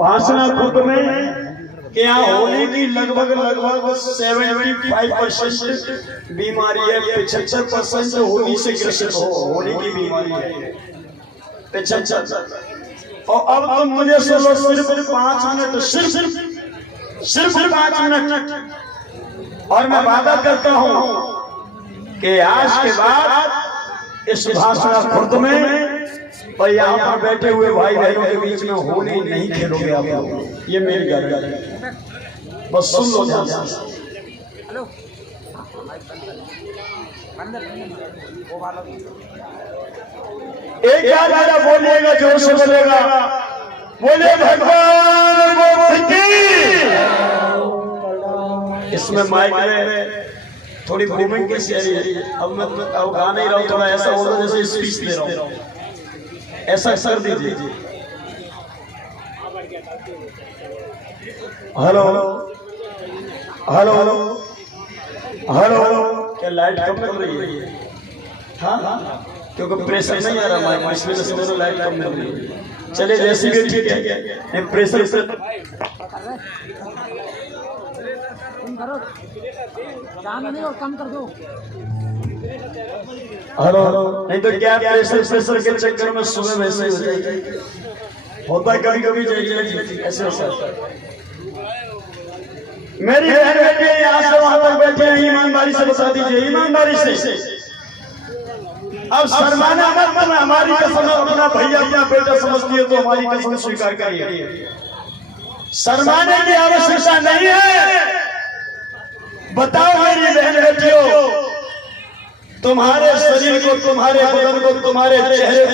भाषण खुद में कि यहाँ होली की लगभग 75% बीमारी है, 75% होली से ग्रसित हो, होली की बीमारी है 75। और अब तुम मुझे सुनो सिर्फ 5 मिनट, सिर्फ 5 मिनट, और मैं वादा करता हूँ कि आज के बाद इस भाषण खुद में और यहाँ पर बैठे हुए भाई बहनों के बीच में होली नहीं खेलोगे आप लोग, ये मेरी गारंटी है। बस सुन लो ध्यान से। एक बार बोलिएगा, जोर से बोलेगा, बोले भगवान बुद्ध की। इसमें माइक में थोड़ी मूवमेंट कैसी आ रही है? अब मैं अब गा नहीं रहा हूँ, थोड़ा ऐसा हो रहा है जैसे स्पीच दे रहा हूँ, ऐसा कर दीजिए। हेलो हेलो हेलो, क्या लाइट कम मिल रही है? हाँ, क्योंकि प्रेशर नहीं आ रहा माइक, इसलिए दोनों लाइट कम मिल रही है। चलिए जैसी भी ठीक है, प्रेशर से कम कर दो। हेलो, नहीं तो क्या प्रेशर के चक्कर में सुबह वैसे ही हो जाएगी, होता है कभी कभी ऐसे होता है। मेरी बहन बेटे यहाँ से वहां तक बैठे हैं, ईमानदारी से बता दीजिए, ईमानदारी से। अब शर्माना मत, हमारी कसम अपना भैया अपना बेटा समझती है तो हमारी कसम स्वीकार करिए। शर्माने की आवश्यकता नहीं है। बताओ मेरी बहन बेटियों, तुम्हारे शरीर को, तुम्हारे बदन को, तुम्हारे चेहरे को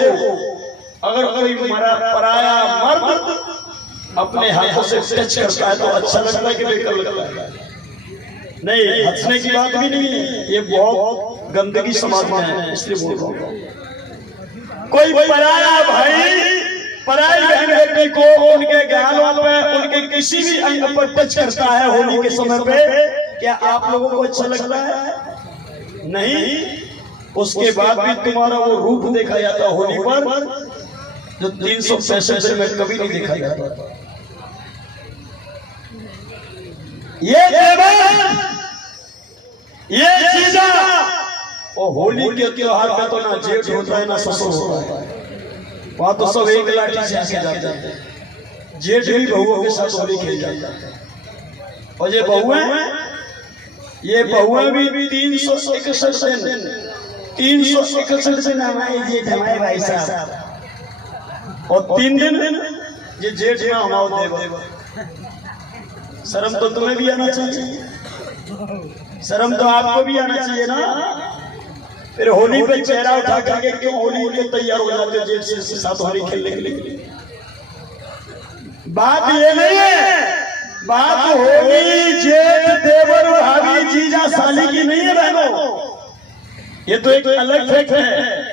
अगर कोई पराया मर्द अपने हाथों से टच करता है तो अच्छा लगता है कि बेकार लगता है? नहीं, हंसने की बात भी नहीं है, ये बहुत गंदगी समाज में है, इसलिए बोल रहा हूँ। कोई पराया भाई पराई बहन बेटी को उनके गालों पे, उनके किसी भी अंग पर टच करता है होली के समय पे, क्या आप लोगों को अच्छा लगता है? नहीं। उसके बाद भी तुम्हारा वो रूप देखा जाता होली पर जो 365 दिन में कभी नहीं देखा जाता। ये चीजा और होली के त्योहार पे तो ना जेठ होता है ना ससुर होता है, वहां तो सब एक लाठी से आके जाते हैं। जेठ भी बहुओं के साथ होली खेल जाता है। और ये बहुएं भी 361 दिन हमारे जेठ हमारे भाई साहब, और 3 दिन ये जेठ में हमारा देव। शर्म तो तुम्हें भी आना चाहिए, शर्म तो आपको भी आना चाहिए ना। फिर होली पे चेहरा उठा करके क्यों होली के तैयार हो जाते हो जेठ से साथ होली खेलने के लिए? बात ये नहीं है, बात होली जेठ देवर भाभी जीजा साली की नहीं है बहनों, ये तो एक अलग फैक्ट है।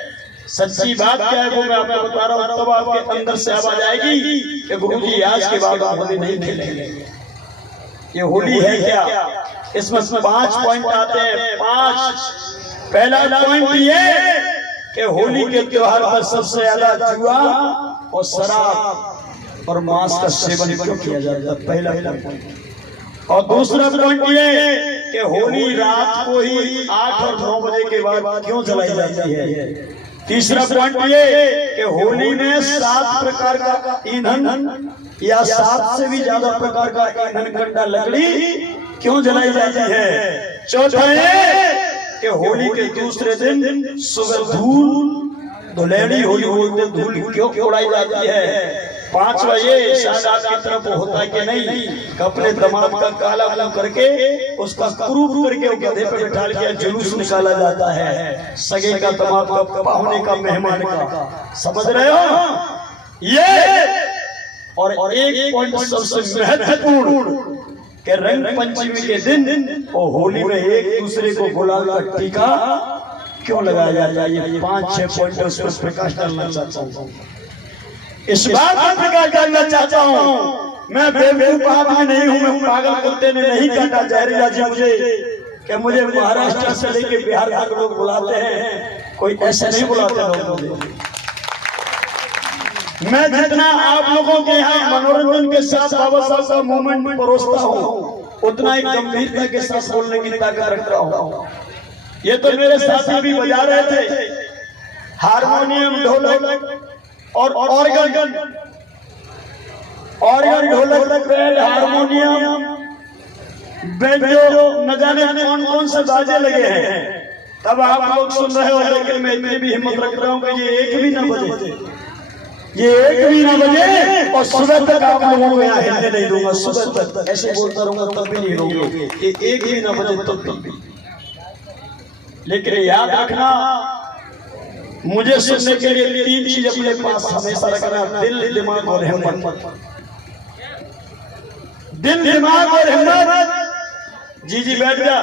सच्ची बात क्या है वो मैं आपको बता रहा हूँ, तब आपके अंदर से आवाज आएगी कि गुरुजी आज के बाद आप होली नहीं खेलेंगे। ये होली है क्या? इसमें 5 पॉइंट आते हैं, 5। पहला पॉइंट ये कि होली के त्योहार पर सबसे ज्यादा जुआ और शराब और मांस का सेवन क्यों किया जाता है? पहला पॉइंट। और दूसरा पॉइंट ये कि होली रात को ही 8 और 9 बजे के बाद क्यों जलाई जाती है? तीसरा पॉइंट ये कि होली में 7 प्रकार का ईंधन या 7 से भी ज्यादा प्रकार का ईंधन कंडा लकड़ी क्यों जलाई जाती है? चौथा ये कि होली के दूसरे दिन सुबह धुलेड़ी होली बोलते धूल क्यों उड़ाई जाती है? 5वां ये शायद आपकी तरफ होता है कि नहीं, अपने दामाद का काला मुंह करके उसका क्रूप करके गधे पे बिठा के जुलूस निकाला जाता है, सगे का दामाद का पाहुने का मेहमान का। समझ रहे हो ये? और एक पॉइंट सबसे महत्वपूर्ण कि रंग पंचमी के दिन और होली में एक दूसरे को गुलाल का टीका क्यों लगाया जाता है? ये 5-6 पॉइंट उस पर प्रकाश डालना चाहता हूँ, इस बात पर प्रकाश डालना चाहता हूँ। मैं बेवकूफ आदमी नहीं हूँ, मैं पागल कुत्ते ने नहीं काटा जहरीला जी मुझे कि मुझे महाराष्ट्र से लेके बिहार तक लोग बुलाते हैं, कोई ऐसे नहीं बुलाते लोग मुझे। मैं जितना आप लोगों के यहाँ मनोरंजन के साथ बाबा साहब का मूवमेंट परोसता हूँ, उतना ही गंभीरता के साथ बोलने की ताकत रखता हूँ। ये तो मेरे साथी भी बजा रहे थे, हारमोनियम, ढोलक और ऑर्गन, ढोलक, बैंड, हारमोनियम, बेंजो, न जाने कौन कौन से बाजे लगे हैं। तब आप लोग सुन रहे हो, लेकिन मैं इतनी भी हिम्मत रख रहा हूँ कि ये एक भी ना बजे, और सुबह तक आप लोगों को यहाँ हिलने नहीं दूंगा। सुबह तक ऐसे बोलता रहूंगा, तब भी नहीं होंगे, ये एक भी ना बजे तब भी। लेकिन याद रखना, मुझे सुनने के लिए 3 चीज अपने पास हमेशा रखना: दिल, दिमाग और हिम्मत। दिल, दिमाग और हिम्मत। जी बैठ जा,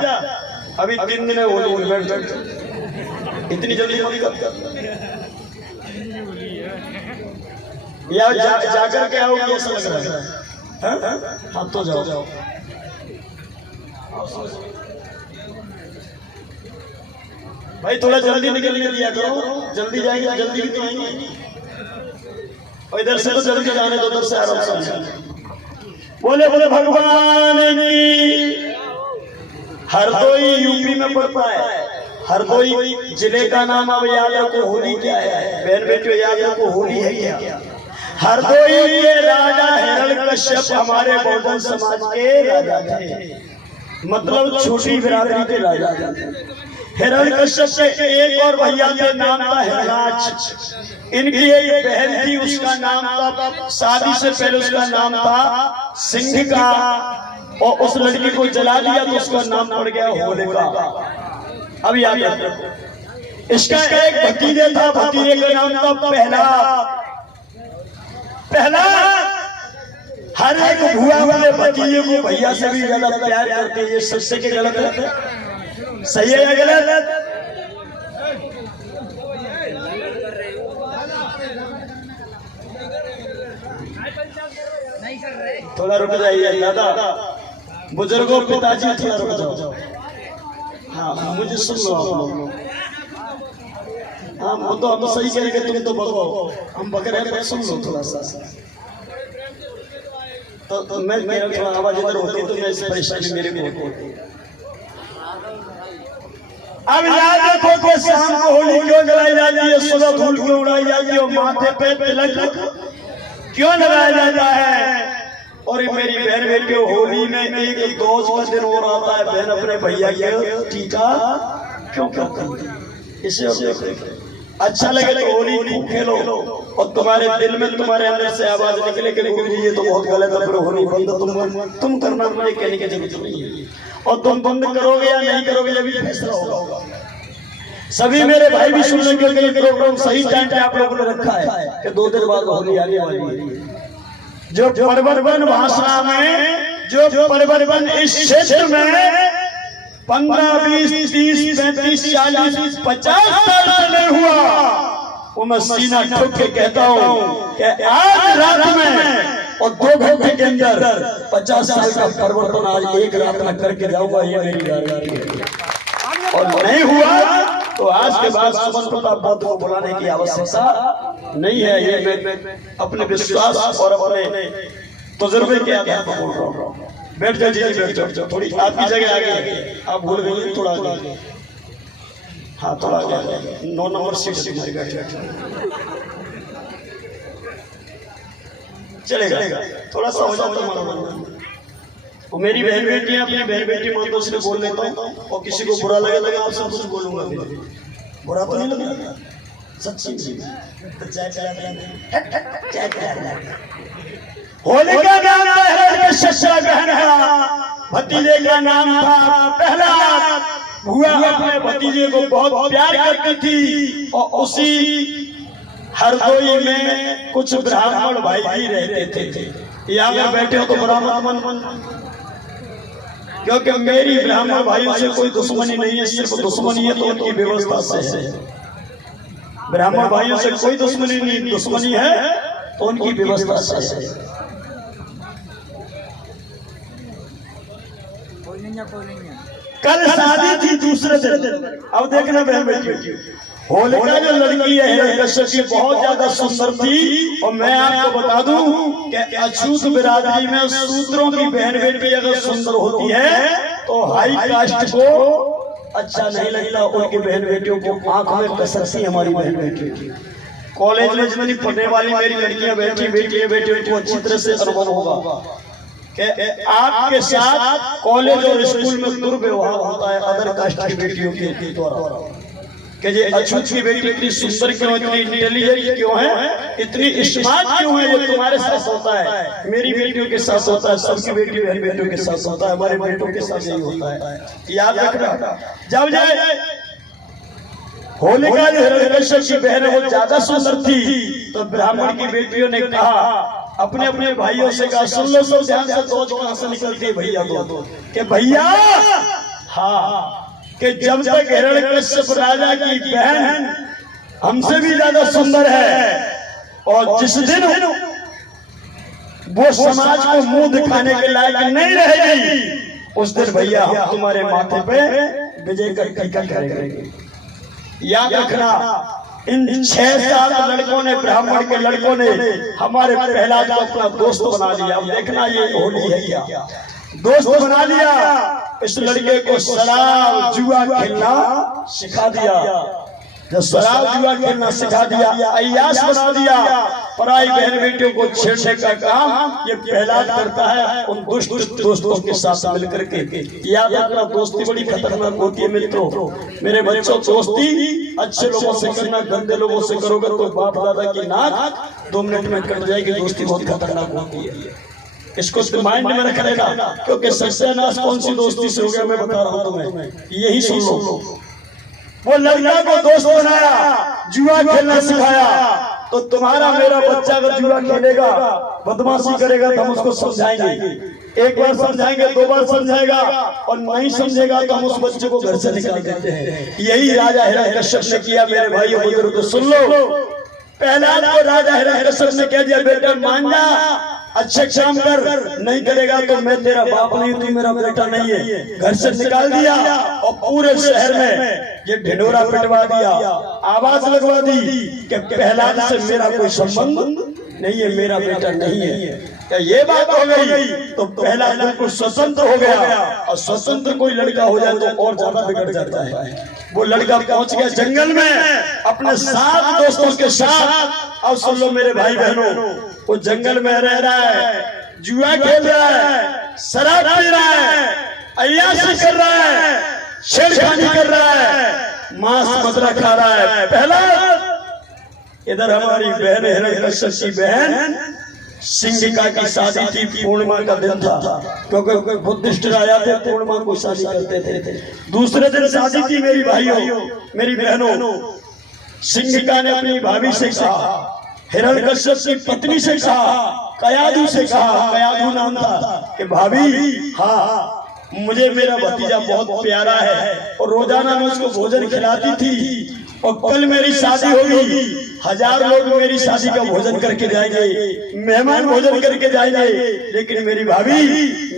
अभी 3 दिन होली, बैठ जा, इतनी जल्दी मत कर। या जाकर के आओगे ऐसा लग रहा है? हाँ तो जाओ। भाई थोड़ा जल्दी निकल के दिया करो, जल्दी जाएंगे, जल्दी भी तो आएंगे। और इधर से तो जल्दी जाने दो, उधर से आराम से। बोले भगवान की। हरदोई यूपी में पड़ता है। हरदोई जिले का नाम अब याद रखो, होली क्या है बहन बेटियों, याद रखो होली है क्या। हरदोई के राजा हिरण्यकश्यप हमारे बहुजन समाज के राजा थे, मतलब छोटी बिरादरी के राजा थे। हिरण्यकश्यप के एक और भैया के नाम था हिरणाक्ष। इनकी एक बहन थी, उसका नाम था, शादी से पहले उसका नाम था सिंह का, और उस लड़की को जला दिया तो उसका नाम पड़ गया होलिका। अब याद रखो, इसका एक भतीजा था, भतीजे का नाम था पहला। हर एक भुआ वाले भतीजे को भैया से भी ज्यादा प्यार करते। ये सच्चे के गलत है? सही है या गलत? थोड़ा रुक जाइए दादा, बुजुर्गों, पिताजी, थोड़ा रुक जाओ। हाँ मुझे सुन लो आप लोग। हाँ तो हम सही करेंगे, तुम तो बको, हम बक रहे हैं, सुन लो थोड़ा सा। तो मेरा थोड़ा आवाज इधर होती तो मैं इस परेशानी मेरे को होती। अब याद रखो कि शाम को होली क्यों जलाई जाती है, सुबह धूल क्यों उड़ाई जाती है, और माथे पे तिलक क्यों लगाया जाता है। और मेरी बहन बेटियों, होली में एक दोस्त का दिन हो रहा है, बहन अपने भैया के टीका क्यों करती है। इसे अच्छा लगे तो होली खूब खेलो, और तुम्हारे दिल में, तुम्हारे अंदर से आवाज निकले कि गुरुजी ये तो बहुत गलत है, होली बंद तुम करना, मुझे कहने की जरूरत नहीं है। और तुम बंद करोगे या नहीं करोगे, जब ये फैसला होगा। सभी मेरे भाई भी सुन लेंगे कि ये प्रोग्राम सही टाइम पे आप लोगों ने रखा है कि 2 दिन बाद होली आने वाली है। जो परिवर्तन भाषा में, जो परिवर्तन इस क्षेत्र में 15, 20, 30, 35, 40, 50 साल से नहीं हुआ, वो मैं सीना ठोक के कहता हूँ कि आज रात में और 2 घंटे के अंदर 50 साल का परिवर्तन आज एक रात में करके जाऊंगा, ये मेरी गारंटी है। और नहीं हुआ तो आज के बाद सुमन प्रताप बुद्ध को बुलाने की आवश्यकता नहीं है। ये मैं अपने विश्वास और अपने तजुर्बे के आधार पर बोल रहा हूँ। बैठ जाओ जी, बैठ जाओ, थोड़ी आपकी जगह आगे, आप भूल गए, थोड़ा आगे। हाँ थोड़ा आगे, 9 नंबर सीट से बैठ चलेगा, थोड़ा सा हो जाता। तो मेरी बहन बेटियां अपनी बहन बेटी मान दो, इसलिए बोल लेता हूँ, और किसी को बुरा लगा आपसे कुछ बोलूंगा, बुरा तो नहीं लगेगा, सच्ची तो होली का नाम हिरण्यकश्यप बहन, भतीजे का नाम था पहला। बुआ अपने भतीजे को बहुत प्यार करती थी, और उसी हरदोई में कुछ ब्राह्मण भाई भी रहते थे। यहाँ पर बैठे हो तो ब्राह्मण, क्योंकि मेरी ब्राह्मण भाइयों से कोई दुश्मनी नहीं है, सिर्फ दुश्मनी है तो उनकी व्यवस्था से है। ब्राह्मण भाइयों से कोई दुश्मनी नहीं, दुश्मनी है तो उनकी व्यवस्था से है। कल शादी थी दूसरे दिन, अब देखना बहन बेटी, होलिका जो लड़की है हिरण्यकश्यप की बहुत ज्यादा सुंदर थी। और मैं आपको बता दूं कि अछूत बिरादरी में सूत्रों की बहन बेटी अगर सुंदर होती है तो हाई कास्ट को अच्छा नहीं लगता। उनकी बहन बेटियों को आंख में कसरती हमारी बहन बेटियों। कॉलेज में जितनी पढ़ने वाली मेरी लड़कियां बैठी बेटियों को अच्छी तरह से अनुभव होगा कि आपके साथ कॉलेज और स्कूल में दुर्व्यवहार होता है अदर कास्ट की बेटियों के द्वारा। कि ये अछूत की बेटी इतनी सुंदर क्यों, इतनी इंटेलिजेंट क्यों है, इतनी स्मार्ट क्यों है, ये तुम्हारे साथ होता है, मेरी बेटियों के साथ होता है, सबकी बेटी बहन बेटियों के साथ होता है, हमारे बेटों के साथ यही होता है। याद रखना। जब जाए होलिका जो हिरण्यकश्यप की बहन है वो ज्यादा सुंदर थी तो ब्राह्मण की बेटियों ने कहा अपने अपने भाइयों से कहा, सुन लो सब ध्यान से, सोच कहां से निकलती है भैया को कि भैया हाँ कि जब तक हिरण्यकश्यप राजा की बहन हमसे भी ज्यादा सुंदर है और जिस दिन वो समाज को मुंह दिखाने के लायक नहीं रहेगी उस दिन भैया हम तुम्हारे माथे पे विजय का टीका करेंगे। याद रखना। इन 6-7 लड़कों ने, ब्राह्मण के लड़कों ने हमारे प्रहलाद को अपना दोस्त बना लिया। अब देखना ये होली है क्या, दोस्त बना लिया। इस लड़के को शराब जुआ खेलना सिखा दिया। जब शराब जुआ खेलना सिखा दिया, अय्याश बना दिया, पराई बहन बेटियों को छेड़ने का काम ये प्रहलाद करता है उन दुष्ट दोस्तों के साथ मिलकर के। याद रखना, दोस्ती बड़ी खतरनाक होती है मित्रों। मेरे बच्चों, दोस्ती अच्छे लोगों से करना, गंदे लोगों से करोगे तो बाप दादा की नाक 2 मिनट में कट जाएगी। दोस्ती बहुत खतरनाक होती है, इसको माइंड में रख लेना, क्योंकि सत्यानाश कौन सी दोस्ती से हो गया मैं बता रहा हूं तुम्हें, यही सुन लो। वो लड़का को दोस्त बनाया, जुआ खेलना सिखाया, तो तुम्हारा मेरा बच्चा अगर जुआ खेलेगा, बदमाशी करेगा तो हम उसको समझाएंगे। एक बार समझाएंगे, 2 बार समझाएगा और नहीं समझेगा तो हम उस बच्चे को घर से निकाल देते हैं। यही राजा हिरण्यकश्यप ने किया। मेरे भाइयों बुजुर्गों, सुन लो। पहला तो राजा हिरण्यकश्यप ने कह दिया, बेटा मान जा, अच्छे काम कर, नहीं करेगा तो मैं तेरा बाप नहीं, तू मेरा बेटा नहीं है। घर से निकाल दिया और पूरे शहर में ये ढिंढोरा पिटवा दिया, आवाज लगवा दी कि प्रहलाद से मेरा कोई संबंध नहीं है, मेरा बेटा नहीं है। ये बात हो गई तो प्रहलाद बिल्कुल स्वतंत्र हो गया। और स्वतंत्र कोई लड़का हो जाए तो और ज्यादा बिगड़ जाता है। वो लड़का पहुंच गया जंगल में अपने 7 दोस्तों के साथ। अब सुन लो मेरे भाई बहनों, वो जंगल में रह रहा है, जुआ खेल रहा है, शराब पी रहा है, अय्याशी कर रहा है, छेड़खानी कर रहा है, मांस मदिरा खा रहा है। पहला इधर हमारी बहन हिरण्यकश्यप की बहन सिंहिका की शादी थी। पूर्णिमा का दिन था, क्योंकि बुद्धिस्ट राजा थे, पूर्णिमा को शादी करते थे। दूसरे दिन शादी थी मेरी भाइयों, मेरी बहनों। सिंहिका ने अपनी भाभी से कहा, हिरण्यकश्यप की पत्नी से कहा, कयाधु से कहा, कयाधु नाम था, कि भाभी हाँ मुझे मेरा भतीजा बहुत प्यारा है और रोजाना मैं उसको भोजन खिलाती थी और कल मेरी शादी होगी, 1000 लोग मेरी शादी का भोजन करके जाएंगे, मेहमान भोजन करके जाएंगे, लेकिन मेरी भाभी,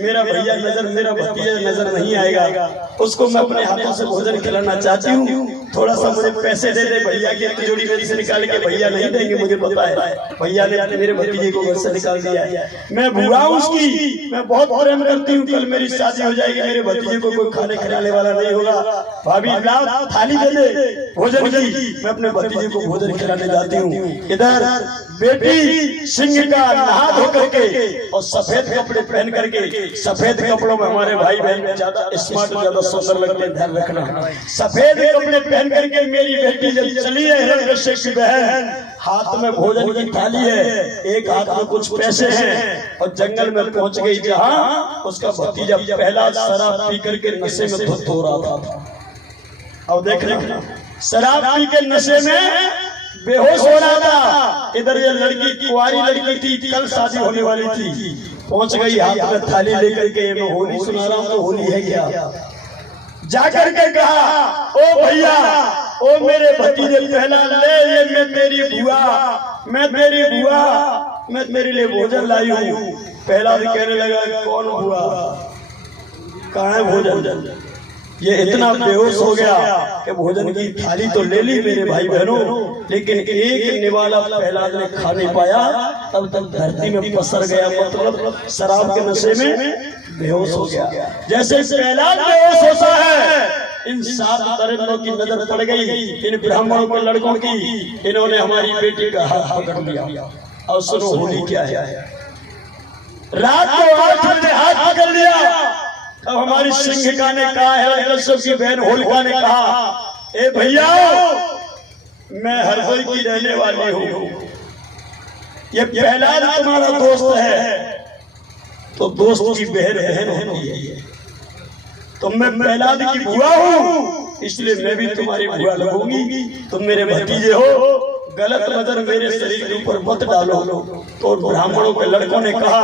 मेरा भैया नजर, मेरा भतीजा नजर नहीं आएगा। उसको मैं अपने हाथों से भोजन खिलाना चाहती हूँ, थोड़ा सा मुझे पैसे दे दे। भैया की तिजोरी मेरी से निकाल के, भैया नहीं देंगे मुझे पता है, भैया ने मेरे भतीजे को घर से निकाल दिया है। मैं बुआ उसकी, मैं बहुत प्रेम करती हूँ, कल मेरी शादी हो जाएगी, मेरे भतीजे को कोई खाने खिलाने वाला नहीं होगा। भाभी लाओ थाली दे दे भोजन की, मैं अपने भतीजे को भोजन खिलाने जाती हूँ। इधर बेटी सिंहिका नहा धो करके और सफेद कपड़े पहन करके, सफेद कपड़ों में हमारे भाई बहन ज्यादा स्मार्ट, ज्यादा सुंदर लगते हैं, ध्यान रखना। सफेद कपड़े पहन करके मेरी बेटी जब चली है हिरण्यकश्यप की बहन, हाथ में भोजन की थाली है, एक हाथ में कुछ पैसे हैं और जंगल में पहुंच गई जहां उसका भतीजा पहला शराब पी करके नशे में धुत हो रहा था। अब देख रहे, शराब पी के नशे में बेहोश हो रहा था। इधर ये लड़की, कुंवारी लड़की थी, कल शादी होने वाली थी, पहुंच गई हाथ में थाली लेकर के, मैं होली सुना रहा हूं तो होली है क्या। जाकर के कहा, ओ भैया, ओ मेरे भतीजे पहला ले, ये मैं तेरी बुआ, मैं तेरी बुआ, मैं तेरे लिए भोजन लाई हूँ। पहला भी कहने लगा, कौन बुआ, कहाँ है भोजन। ये इतना बेहोश हो गया कि भोजन की थाली तो ले ली मेरे भाई बहनों, लेकिन एक निवाला प्रहलाद ने खा नहीं पाया। तब तक धरती में पसर गया, मतलब शराब के नशे में बेहोश हो गया। जैसे प्रहलाद बेहोश होता है, इन 7 दरिंदों की नजर पड़ गई इन ब्राह्मणों के लड़कों की। इन्होंने हमारी बेटी का हाथ पकड़ लिया। और सुनो होली क्या है। रात को 8 बजे हाथ पकड़ लिया। अब हमारी सिंहिका ने कहा है, कश्यप की बहन होलिका ने कहा, ए भैया मैं हरदोई की रहने वाली हूँ, ये प्रहलाद तुम्हारा दोस्त है, तो दोस्त की बहन बहन होती है, तो मैं प्रहलाद की बुआ हूँ, इसलिए मैं भी तुम्हारी बुआ लगूंगी। तुम मेरे भतीजे हो, गलत नजर मेरे शरीर के ऊपर मत डालो। तो ब्राह्मणों के लड़कों ने कहा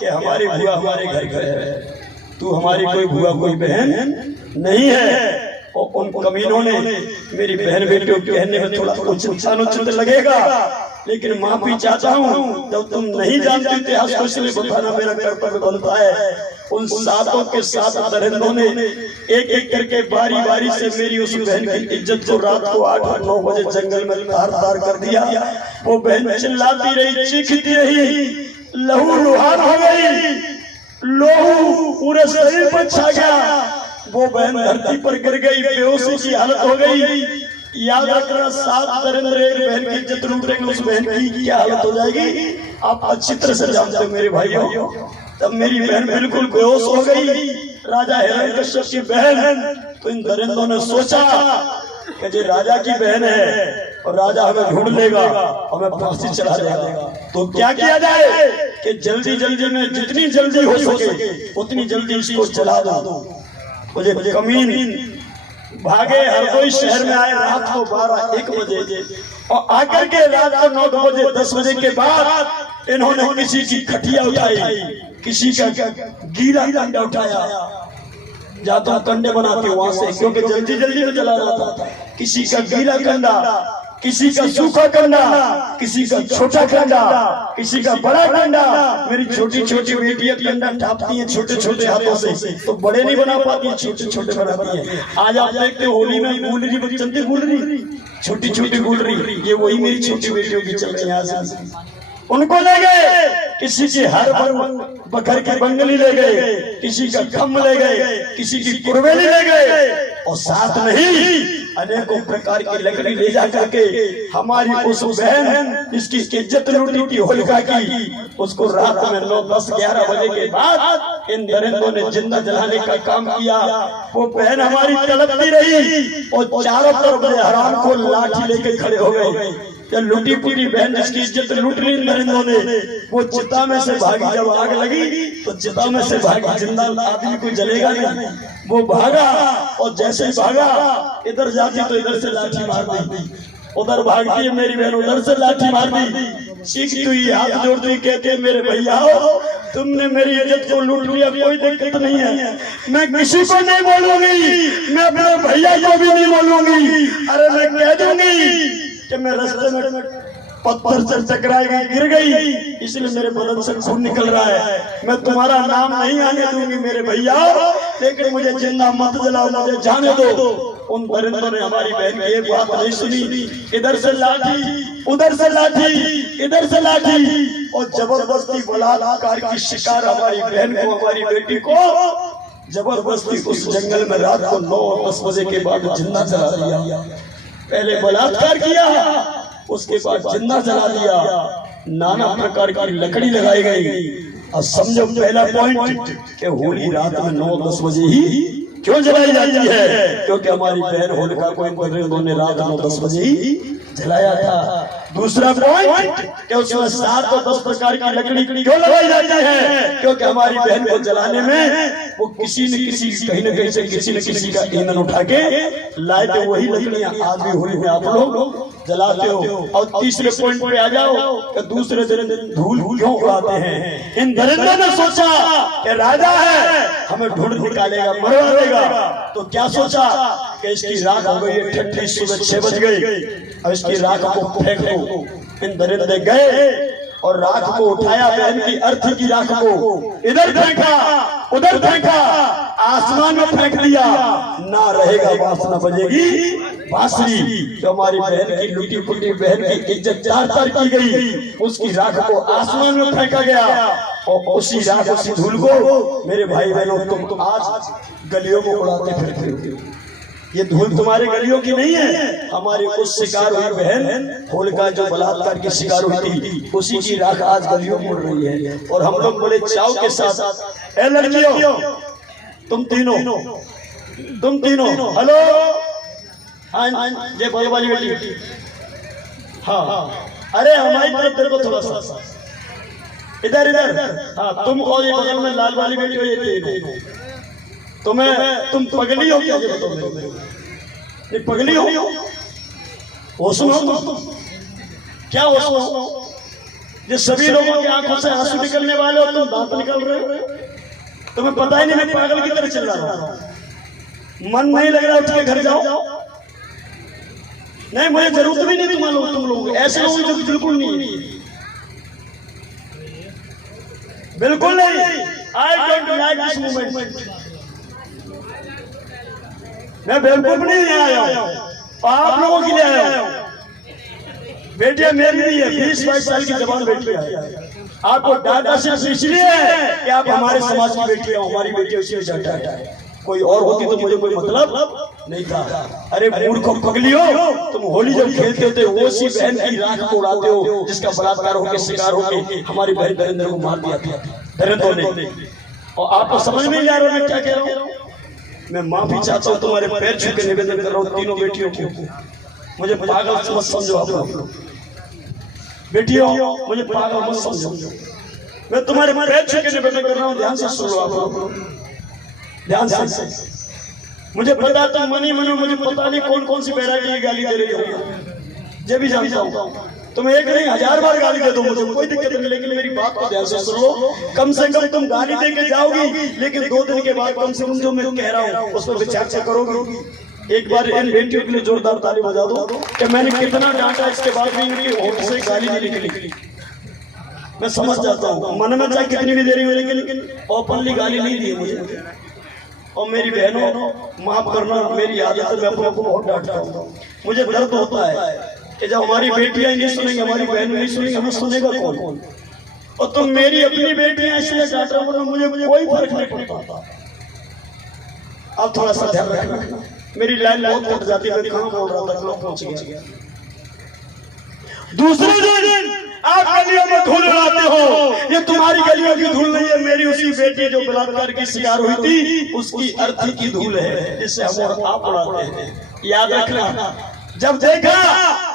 कि हमारी बुआ हमारे घर है, तू हमारी कोई बुआ कोई बहन नहीं है। और उन कमीनों ने मेरी बहन बेटियों के कहने में थोड़ा अनुचित लगेगा, लेकिन माफी चाहता हूँ। जब तुम नहीं जानते इतिहास को, इसलिए बताना मेरा कर्तव्य बनता है। उन 7 के 7 दरिंदों ने एक एक करके बारी बारी से मेरी उस बहन की इज्जत को रात को 8-9 बजे जंगल में तार तार कर दिया। वो बहन चिल्लाती रही, चीखती रही, लहू लुहान हो गई, लोहू पूरे शरीर पर छा गया। वो बहन धरती पर गिर गई, बेहोशी की हालत हो गई। याद रखना, 7 दरिंदे एक बहन की इज्जत लूटेंगे, उस बहन की क्या हालत हो जाएगी आप अच्छी तरह से जानते हो मेरे भाइयों। तब मेरी बहन बिल्कुल बेहोश हो गई, राजा हिरण्यकश्यप की बहन। तो इन दरिंदों ने सोचा कि ये राजा की बहन है और राजा हमें ढूंढ लेगा, हमें फांसी चढ़ा देगा। तो क्या किया जाए कि जल्दी जल्दी में जितनी जल्दी हो सके उतनी जल्दी इसको जला दो। मुझे कमीन भागे हरदोई शहर में आए रात को 12-1 बजे, और आकर के रात को 9 बजे 10 बजे के बाद इन्होंने किसी की खटिया उठाई, किसी का गीला कंडा उठाया, जाता हूँ कंडे बनाते वहां से, क्योंकि जल्दी जल्दी में जला रहा था। किसी का गीला कंडा, किसी का सूखा कंडा, किसी का छोटा कंडा, किसी का बड़ा कंडा। मेरी छोटी छोटी बेटियां कंडा टापती हैं छोटे छोटे हाथों से, तो बड़े नहीं बना पाती, छोटे छोटे बनाती हैं। आज आप देखते हो होली में गुलरी बचती, गुलरी छोटी छोटी गुलरी, ये वही मेरी छोटी बेटियों की चल रही है। उनको ले गए, किसी की हर बकर की बंगली ले गए, किसी का खम ले गए, किसी की कुरवेली ले गए, और साथ में ही अनेकों प्रकार की लकड़ी ले जा करके हमारी उस बहन जिसकी इज्जत लूटी थी होलिका की, उसको रात में 9, 10, 11 बजे के बाद इन दरिंदों ने जिंदा जलाने का काम किया। वो बहन हमारी तड़पती रही और चारों तरफ हराम को लाठी लेके खड़े हो गए। या लूटी पुटी बहन जिसकी इज्जत लूट ली दरिंदों ने, वो चिता में से भागी। जब आग लगी तो चिता में से भागी, जिंदा आदमी को जलेगा नहीं। वो भागा, और जैसे ही भागा इधर जाती तो इधर से लाठी मार दी, उधर भागती है मेरी बहन, उधर से लाठी मार दी। सीखती हुई हाथ जोड़ती कहते मेरे भैया हो, तुमने मेरी इज्जत को लूट लिया, कोई दिक्कत नहीं है, मैं किसी को नहीं बोलूंगी, मैं अपने भैया को भी नहीं बोलूंगी। अरे मैं कह दूंगी कि मैं रास्ते में पत्थर से टकराएगी, गिर गई, इसलिए मेरे बदन से खून निकल रहा है। मैं तुम्हारा नाम नहीं आने दूंगी मेरे भैया, लेकिन मुझे जिंदा मत जलाओ, मुझे जाने दो। उन दरिंदों ने हमारी बहन की एक बात नहीं सुनी, इधर से लाठी, उधर से लाठी, इधर से लाठी, और जबरदस्ती बलात्कार की शिकार हमारी बहन को, हमारी बेटी को जबरदस्ती उस जंगल में रात को 9-10 बजे के बाद जिंदा जला दिया। पहले बलात्कार किया, उसके बाद जिंदा जला दिया। नाना प्रकार की लकड़ी लगाई गई। अब समझो पहला पॉइंट कि होली रात में 9-10 बजे ही क्यों जलाई जाती है, क्योंकि हमारी बहन होलिका को इन दरिंदों ने रात 9-10 बजे ही जलाया था। दूसरा पॉइंट कि उसमें 7 और 10 प्रकार की लकड़ी क्यों लगाई जाती है, क्योंकि हमारी बहन को जलाने में वो किसी न किसी कहीं न कहीं से किसी न किसी का ईंधन उठा के लाए थे। वही लकड़ियां आज भी होली में आप लोग जलाते हो। और तीसरे पॉइंट पे आ जाओ कि दूसरे दिन धूल क्यों उड़ाते हैं। इन दरिंदों ने सोचा कि राजा है, हमें ढूंढ निकालेगा, मरवा देगा, तो क्या सोचा कि इसकी राख हो गई ठंडी, सुबह 6 बज गई, अब इसकी राख को फेंक दो। इन दरिंदे गए और राख को उठाया, बहन की अर्थी की राख को इधर फेंका, उधर फेंका, आसमान में फेंक दिया, ना रहेगा वासना बजेगी बांसुरी। जो हमारी बहन की लुटी पुटी बहन की इज्जत चार की गई, उसकी राख को आसमान में फेंका गया, और उसी राख उसी धूल को मेरे भाई बहनों तुम आज गलियों में उड़ाते फिरते हो। ये धूल तुम्हारे गलियों की नहीं है, हमारी उस शिकार हुई बहन होलिका जो बलात्कार की शिकार हुई थी, उसी की राख आज गलियों में उड़ रही है। और हम लोग बड़े चाव के साथ, ए लड़कियों तुम तीनों हेलो, ये बड़े वाली बेटी, हाँ अरे हमारी तरफ देखो थोड़ा सा, इधर हाँ तुम और ये बगल में लाल वाली बेटी हो, ये तीनों तुम पगली हो क्या? ये बताओ मेरे, नहीं पगली हो? वो सुनो क्या वो सुनो, ये सभी लोगों की आंखों से आंसू निकलने वाले हो, तुम दांत निकल रहे हो, तुम्हें पता ही नहीं मैं पागल की तरह चल रहा हूं। मन नहीं लग रहा उठ के घर जाओ? नहीं मुझे जरूरत भी नहीं तुम लोग ऐसे लोगों की बिल्कुल नहीं, बिल्कुल नहीं। I don't like this movement. मैं बिल्कुल नहीं आया हूं, आप लोगों के लिए आया हूं। बेटियां मेरी नहीं है, 20-22 साल की जवान बेटियां हैं। आपको डाटा सिर्फ इसलिए है कि आप हमारे समाज की बेटियां हो, हमारी बेटियां उसी में डाटा है। कोई और होती तो मुझे कोई मतलब नहीं था। अरे मूर्ख पगलियो, तुम होली जब खेलते होते वो उसी बहन की राख को उड़ाते हो जिसका बलात्कार होकर शिकार होकर हमारी बहन नरेंद्र को मार दिया था नरेंद्र ने। और आपको समझ में नहीं आ रहा मैं क्या कह रहा हूँ? मैं माफी चाहता हूँ, तुम्हारे पैर छू के निवेदन कर रहा हूँ तीनों बेटियों को, मुझे पागल मत समझो आप लोग। बेटियों मुझे पागल मत समझो, मैं तुम्हारे पैर छू के निवेदन कर रहा हूँ, ध्यान से सुन लो आप लोग, ध्यान से। मुझे पता था मनी मनो, मुझे पता नहीं कौन कौन सी वैरायटी की गाली दे रही हो, जब भी जानता हूँ। तुम एक नहीं 1000 बार गाली दे दो, मुझे कोई दिक्कत नहीं, लेकिन मेरी बात को ध्यान से सुन लो। कम से कम तुम गाली दे के जाओगी, लेकिन 2 दिन के बाद कम से कम जो मैं कह रहा हूँ उस पर विचार से करोगी। एक बार इन बेटियों के लिए जोरदार ताली बजा दो कि मैंने कितना डांटा, इसके बाद भी इनकी होठ से गाली नहीं निकली। मैं समझ जाता हूँ मन में चाहे कितनी भी देरी हो, लेकिन ओपनली गाली नहीं दी मुझे। और मेरी बहनों माफ करना, मेरी आदत है, मैं अपने को बहुत डांटता हूँ। मुझे दर्द होता है कि जब हमारी बेटियां नहीं सुनेंगी, हमारी बहन नहीं सुनेंगी, हमें सुनेगा कौन? और तुम मेरी अपनी बेटियां इसलिए डांट रहे हो, मुझे कोई फर्क नहीं पड़ता। अब थोड़ा सा ध्यान रखना, मेरी लाइन बहुत कट जाती है, मैं कहाँ बोल रहा था, लोग पहुंच गया। दूसरे दिन आप गलियों में धूल उड़ाते हो, ये तुम्हारी गलियों की धूल नहीं है, मेरी उसी बेटी जो बलात्कार की शिकार हुई थी उसकी अर्थी की धूल है, जिससे हम आप उड़ाते हैं। याद रखना, जब देखा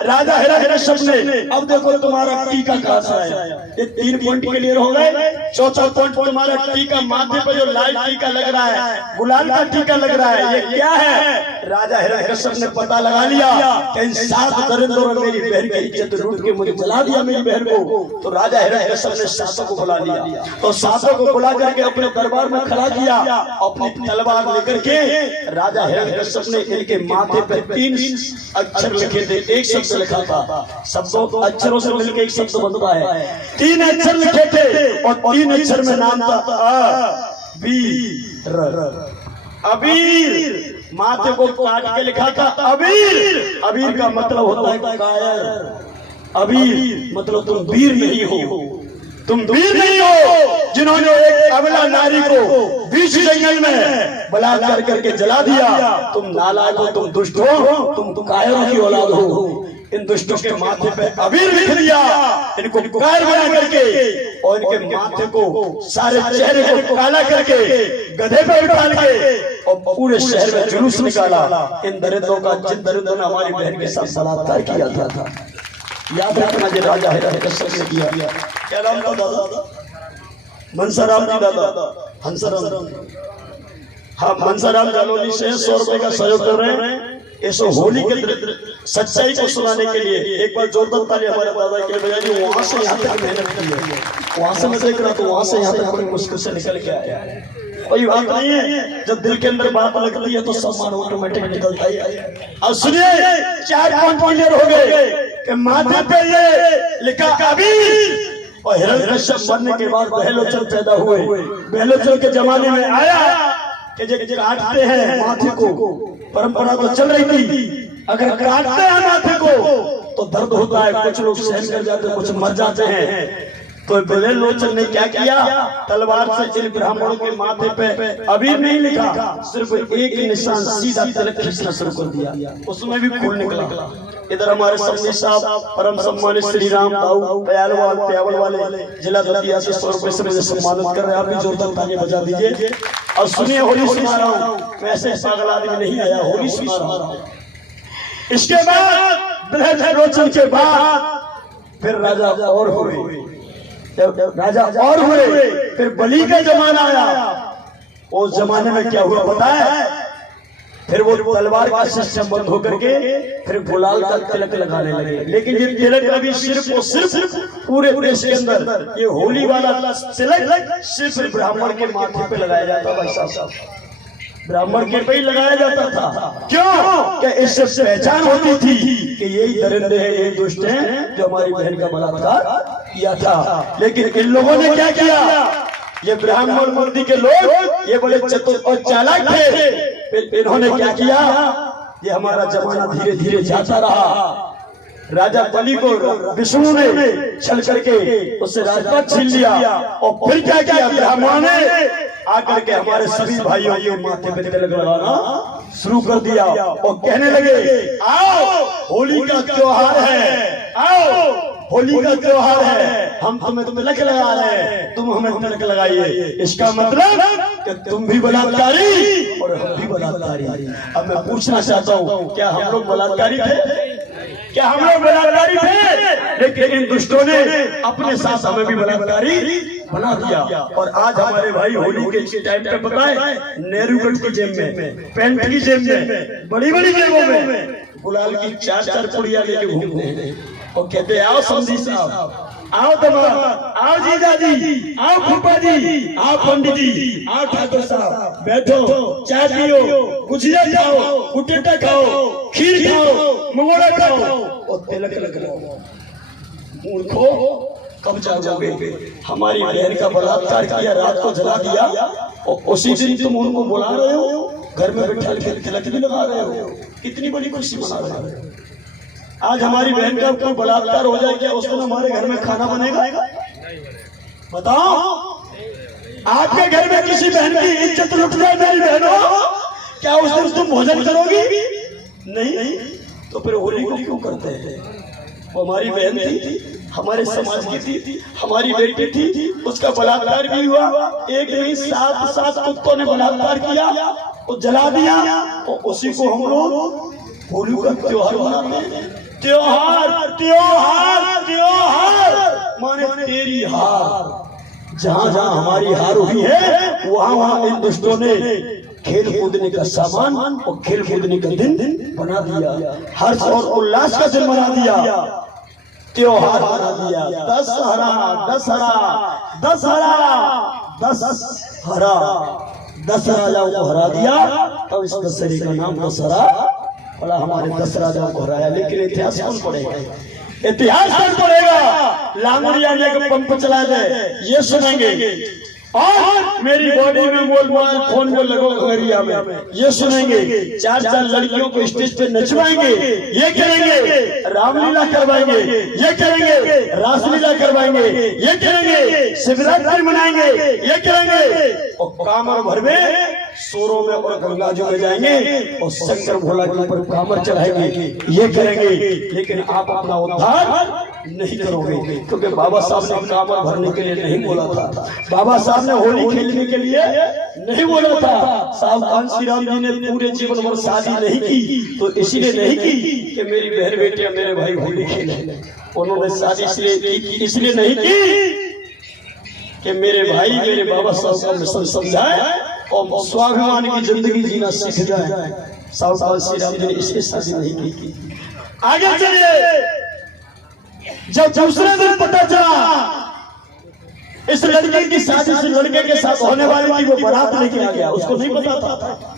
राजा हिरण्यकश्यप ने, अब देखो तुम्हारा टीका कहां से आया। ये 3 पॉइंट क्लियर हो गए। चौथा पॉइंट तुम्हारा टीका, माथे पे जो लाल टीका लग रहा है, गुलाल का टीका लग रहा है, ये क्या है? राजा हिरण्यकश्यप ने पता लगा लिया कि इन 7 दरिंदों ने मेरी बहन की इज्जत लूट के मुझे जला दिया मेरी बहन को। तो राजा हिरण्यकश्यप ने 7 को बुला लिया, तो 7 को बुला करके अपने दरबार में खड़ा किया। अपनी तलवार लेकर के राजा हिरण्यकश्यप ने इनके माथे पे 3 अक्षर लिखे थे, एक शब्द लिखा था। शब्दों अक्षरों से मिलकर एक शब्द बनता है। 3 अक्षर लिखे थे और 3 अक्षर में नाम था अबीर। माथे को काट के लिखा था अबीर। अबीर का मतलब होता है कायर। अबीर मतलब तुम वीर नहीं हो, तुम वीर नहीं हो जिन्होंने एक अबला नारी को बीच जंगल में बलात्कार करके जला दिया। तुम नालायक हो, तुम दुष्ट हो, तुम कायरों की औलाद हो। इन दुष्टों के माथे पे अबीर लिख दिया, इनको कायर बना करके और इनके माथे को, सारे चेहरे को काला करके गधे पे उठाल के और पूरे शहर में जुलूस निकाला। इन दरिंदों का, जिन दरिंदों ने हमारी बहन के साथ बलात्कार किया था। याद रखना, जो राजा हिरण्यकश्यप ने किया। क्या नाम था दादा? मनसाराम जी दादा, हंसाराम। हाँ, मनसाराम जालोनी से 100 रुपए का सहयोग कर रहे हैं इस होली के सच्चाई को सुनाने के लिए। एक बार जोरदार ताली हमारे दादा के लिए बजाइए। वहां से यहाँ तक मेहनत की है, वहां से मैं देख रहा तो वहां से यहाँ तक बड़ी मुश्किल से निकल के आया। कोई बात नहीं है, जब दिल के अंदर बात लगती है तो सम्मान ऑटोमेटिक निकलता ही है। अब सुनिए, 4 पॉइंट क्लियर हो गए कि माथे पे ये लिखा अबीर, और हिरण्यकश्यप मरने के बाद बहलोचन पैदा हुए। बहलोचन के जमाने में आया कि जो काटते हैं माथे को, परंपरा तो चल रही थी, अगर काटते हैं माथे को तो दर्द होता है, कुछ लोग सहन कर जाते हैं, कुछ मर जाते हैं। तो बहलोचन ने क्या किया, तलवार से इन ब्राह्मणों के माथे पे अभी नहीं लिखा, सिर्फ एक निशान सीधा तिलक खींचना शुरू कर दिया, उसमें भी खून निकला। इधर हमारे समझी साहब परम सम्मानित श्री राम दाऊ प्यावल वाले जिला दतिया से 100 रुपए से मुझे सम्मानित कर रहे हैं। आप भी जोरदार ताली बजा दीजिए। और सुनिए, होली सुना रहा हूँ, वैसे पागल आदमी नहीं आया, होली सुना रहा हूँ। इसके बाद बहलोचन के बाद फिर राजा और हुए, राजा और हुए, फिर बलि का जमाना आया। उस जमाने में क्या हुआ पता है, फिर वो तलवार का सिस्टम बंद होकर के फिर गुलाल का तिलक लगाने लगे। लेकिन ये तिलक अभी सिर्फ और सिर्फ पूरे देश के अंदर ये होली वाला तिलक सिर्फ ब्राह्मण के माथे पे लगाया जाता भाई साहब, ब्राह्मण के पे ही लगाया जाता था। क्यों? कि इससे पहचान होती थी कि यही दरिंदे हैं, यही दुष्ट हैं जो हमारी बहन का बलात्कार किया था। लेकिन इन लोगों ने क्या किया, ये ब्राह्मण मूर्ति के लोग ये बड़े चतुर और चालाक थे। इन्होंने क्या किया, ये हमारा जमाना धीरे धीरे जाता रहा। राजा बलि को विष्णु ने छल करके उससे राजपाट छीन लिया और फिर क्या किया, ब्राह्मण ने आकर के हमारे सभी भाइयों के माथे पे तिलक लगाना शुरू कर दिया और कहने लगे, आओ होली का त्योहार है, आओ होली का त्योहार है, हम तुम्हें तिलक लगा रहे हैं, तुम हमें तिलक लगाइए। इसका मतलब कि तुम भी बलात्कारी और हम भी बलात्कारी। अब मैं पूछना चाहता हूँ, क्या हम लोग बलात्कारी थे? क्या हम लोग बलात्कारी थे? लेकिन इन दुष्टों ने अपने साथ हमें भी बलात्कारी बना दिया। और आज हमारे भाई होली के टाइम पे पता है, नेहरू कट की जेब में, पैंट की जेब में, बड़ी बड़ी जेबों में गुलाल की 4-4 पुड़िया लेके घूमते हैं और कहते हैं, आओ समझी साहब, आओ दमाद, आओ जीजा जी, आओ फूफा जी, आओ पंडित जी, आओ ठाकुर साहब, बैठो, चाय पियो, गुजिया खाओ, कुटेटा खाओ, खीर खाओ, मंगोड़ा खाओ और तिलक लगाओ। मूर्खो, कब जागोगे? हमारी बहन का बलात्कार किया, रात को जला दिया और उसी दिन तुम उनको बुला रहे हो, घर में बैठा के तिलक भी लगा रहे हो। कितनी बड़ी खुशी मना रहे हो। आज हमारी बहन का कोई बलात्कार हो जाए, क्या उस दिन हमारे घर में खाना बनेगा? बताओ, आपके घर में किसी बहन की इज्जत लुट जाए मेरी बहनों, क्या उस दिन तुम भोजन करोगी? नहीं। तो फिर होली को क्यों करते हैं? वो हमारी बहन थी, हमारे समाज की थी, हमारी बेटी थी, उसका बलात्कार भी हुआ। एक नहीं 7 कुत्तों ने बलात्कार किया और जला दिया और उसी को हम लोग होली का त्योहार मनाते हैं। त्योहार त्योहार त्योहार माने तेरी हार। जहाँ जहाँ हमारी हार हुई है वहाँ वहाँ इन दुष्टों ने खेल कूदने का सामान और खेल कूदने का दिन बना दिया, हर्ष और उल्लास का दिन बना दिया, त्योहार बना दिया। दशहरा दशहरा दशहरा दशहरा दस राजाओं को हरा दिया, तब इस दशहरे का नाम दशहरा पड़ा। हमारे 10 राजाओं को हराया, लेकिन इतिहास कौन पढ़ेगा? इतिहास कौन पढ़ेगा? लांगड़िया ने पंप चला दे, ये सुनेंगे। और मेरी बॉडी में मोबाइल फोन में लगो घरिया में, ये सुनेंगे। 4 लड़कियों को स्टेज पे नचवाएंगे, ये करेंगे। रामलीला करवाएंगे, ये करेंगे। रासलीला करवाएंगे, ये करेंगे। शिवरात्रि मनाएंगे, ये करेंगे। और कामर भर में सोरों में और गंगाजों में जाएंगे और शंकर भोला के ऊपर कामर चढ़ाएंगे, ये करेंगे। लेकिन आप अपना उद्धार नहीं करोगे, क्योंकि बाबा साहब ने कामर भरने के लिए नहीं बोला था, बाबा साहब ने होली खेलने के लिए नहीं बोला था। साहब श्री राम जी ने पूरे जीवन भर शादी नहीं की, तो इसलिए नहीं की कि मेरी बहन बेटियां मेरे भाई होली खेले। उन्होंने शादी इसलिए नहीं की कि मेरे भाई मेरे बाबा साहब का मिशन समझाए और स्वाभिमान की जिंदगी जीना सीख जाए। साहब श्री राम जी ने इसलिए शादी नहीं की। आगे चलिए, जब दूसरे दिन पता चला इस लड़के की शादी से लड़के के साथ होने वाली थी, वो बारात लेके आ गया, उसको नहीं पता था।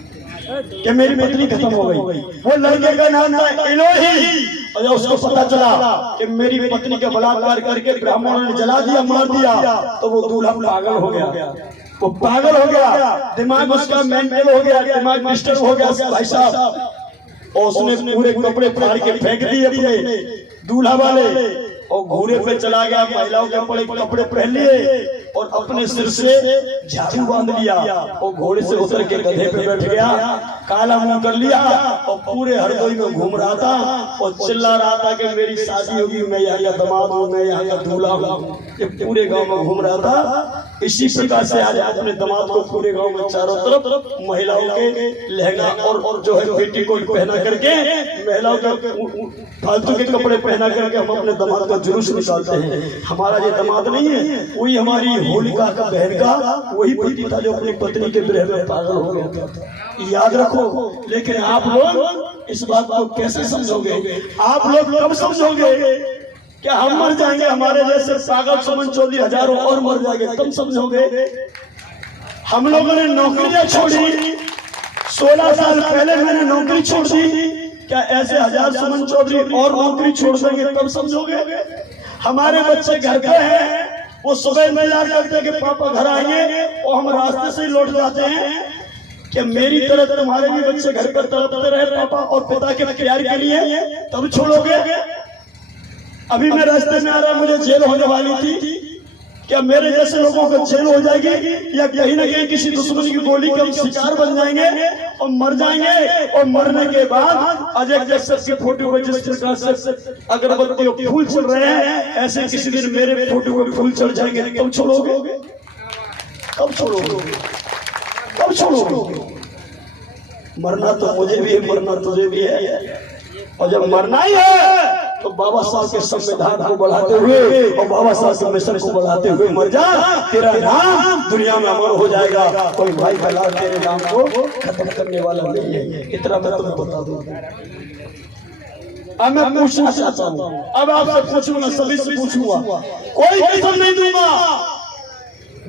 कि मेरी पत्नी खत्म हो गई। वो लड़के का नाम था इलोही, और जब उसको पता चला कि मेरी पत्नी का बलात्कार करके ब्राह्मणों ने जला दिया, मार दिया, तो वो दूल्हा पागल हो गया। वो पागल हो गया, दिमाग उसका मेंटल हो गया, दिमाग डिस्टर्ब हो गया भाई साहब। और उसने पूरे कपड़े फाड़ के फेंक दिए अपने दूल्हा वाले, और घोड़े पे चला गया, महिलाओं के कपड़े पहन लिए और अपने सिर से झाड़ू बांध लिया, और घोड़े से उतर के गधे पे बैठ गया, काला मुंह कर लिया, और पूरे हरदोई में घूम रहा था और चिल्ला रहा था कि मेरी शादी होगी, मैं यहाँ का दामाद हूँ, मैं यहाँ का दूल्हा हूँ। ये पूरे गांव में घूम रहा था। इसी प्रकार से आज अपने दामाद को पूरे गांव में चारों तरफ महिलाओं के लहंगा और जो है पेटीकोट पहना करके, महिलाओं के फालतू के कपड़े पहना करके हम अपने दामाद का जुलूस निकालते हैं। हमारा ये दामाद नहीं है, वही हमारी होलिका का बहन का वही पति था जो अपनी पत्नी के विरह में पागल हो गया था। याद रखो। लेकिन आप लोग इस बात को कैसे समझोगे? आप लोग कब समझोगे? क्या हम मर जाएंगे, हमारे जैसे पागल सुमन चौधरी हजारों और मर जाएंगे, तुम समझोगे? हम लोगों ने नौकरियां छोड़ी, 16 साल पहले मैंने नौकरी छोड़ दी, क्या ऐसे हजार सुमन चौधरी और नौकरी छोड़ देंगे, तब समझोगे? हमारे बच्चे घर पे हैं, वो सुबह इंतजार करते हैं कि पापा घर आएंगे, और हम रास्ते से ही लौट जाते हैं। कि मेरी तरह तुम्हारे भी बच्चे घर पर तड़पते रहे पापा और पिता के प्यार के लिए, तब छोड़ोगे? अभी मैं रास्ते में आ रहा, मुझे जेल होने वाली थी, क्या मेरे जैसे लोगों को जेल हो जाएगी, या कहीं ना कहीं किसी दुश्मन की गोली के हम शिकार बन जाएंगे और मर जाएंगे? और मरने के बाद अजय जैसे की फोटो में जिस प्रकार से अगरबत्ती और फूल चल रहे हैं, ऐसे किसी दिन मेरे फोटो में फूल चढ़ जाएंगे, कब छोड़ोगे? कब छोड़ोगे? कब छोड़ोगे? मरना तो मुझे भी है, मरना तुझे भी है, और जब मरना ही है तो बाबा साहब के संविधान को बढ़ाते हुए और बाबा साहब के मिशन को बढ़ाते हुए मर जा, तेरा नाम दुनिया में अमर हो जाएगा। कोई भाई बला तेरे नाम को खत्म करने वाला नहीं है, इतना मैं तुम्हें बता दूं। अब मैं पूछना चाहता हूँ, अब आपसे पूछूंगा, सभी से पूछूंगा, कोई कसम नहीं दूंगा।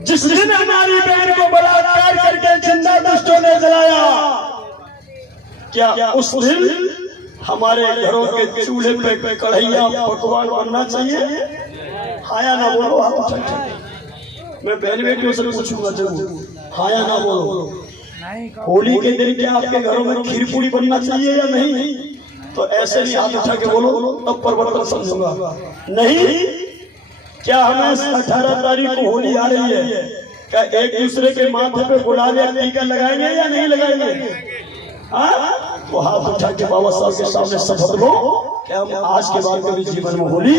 जिस दिन हमारी बहन को बलात्कार करके जिंदा दुष्टों ने जलाया, क्या उस दिन हमारे घरों के चूल्हे पे कढ़ैया पकवान बनना चाहिए? हाया ना बोलो आप। मैं बहन बेटियों से पूछूंगा जरूर, हाया ना बोलो। होली के दिन क्या आपके घरों में खीर पूरी बनना चाहिए या नहीं? तो ऐसे नहीं हाथ उठा के बोलो, तब परिवर्तन समझूंगा। नहीं, क्या हमें 18 तारीख को होली आ रही है, क्या एक दूसरे के माथे पे गुलाल या टीका लगाएंगे या नहीं लगाएंगे? तो हाथ उठा के बाबा साहब के सामने शपथ लो कि हम आज के बाद कभी जीवन में होली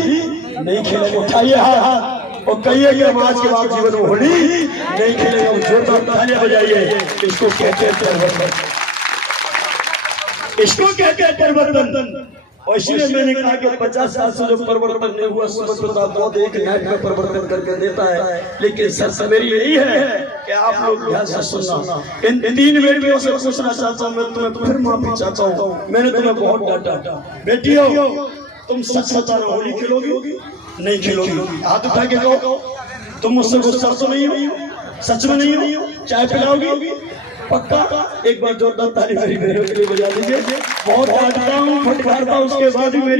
नहीं खेलेंगे। उठाइए हाथ और कहिए कि हम आज के बाद जीवन में होली नहीं खेलेंगे। जोरदार तालियां बजाइए। इसको कहते हैं परिवर्तन, इसको कहते हैं परिवर्तन। और इसलिए मैंने कहा कि 50 साल से जो परिवर्तन नहीं हुआ, सुमन प्रताप बहुत एक नाइट में परिवर्तन करके देता है। लेकिन सर मेरी यही है कि आप लोग ध्यान से सुनना। इन 3 बेटियों से पूछना चाहता हूँ, मैं तुम्हें फिर माफी चाहता हूँ, मैंने तुम्हें बहुत डांटा। बेटियों, तुम सच बताना, होली खेलोगी नहीं खेलोगी? हाथ उठा के कहो, तुम मुझसे गुस्सा तो नहीं हो? सच में नहीं हो? चाय पिलाओगी? पक्का? एक बार जोरदार ताली मेरी बहनों के लिए बजा दीजिए। बहुत डांटता हूँ, फटकारता हूँ, उसके बाद भी मेरी